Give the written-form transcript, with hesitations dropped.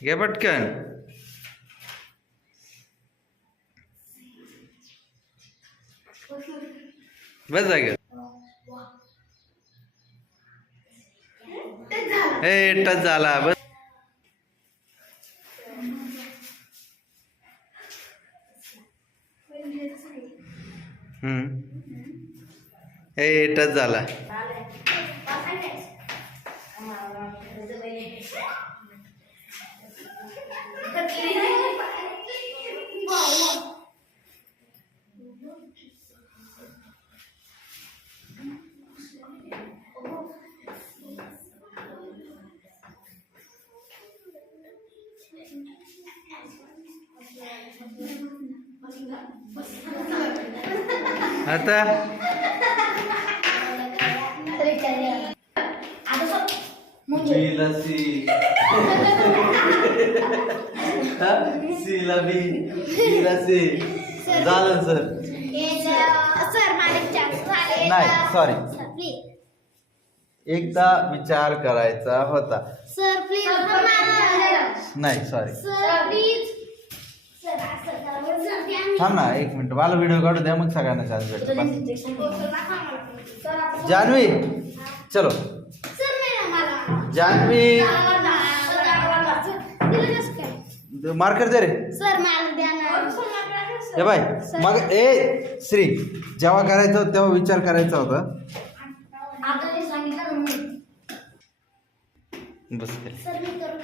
घे पटकन. बस जागे. ए टच झाला बस. ए टच झाला. आता झालं सर. नाही सॉरी, एकदा विचार करायचा होता. Sir please. नाही सॉरी. Sir please. थांब ना एक मिनिट, मला व्हिडिओ काढू द्या, मग सगळ्यांना चान्स भेटतो. जान्हवी चलो. जान्हवी मार्कर दे रे. सर मला द्या ना. हे बाय मग ए श्री, जेव्हा करायचं तेव्हा विचार करायचा होता. आता सांगितलं बस. सर मी करू.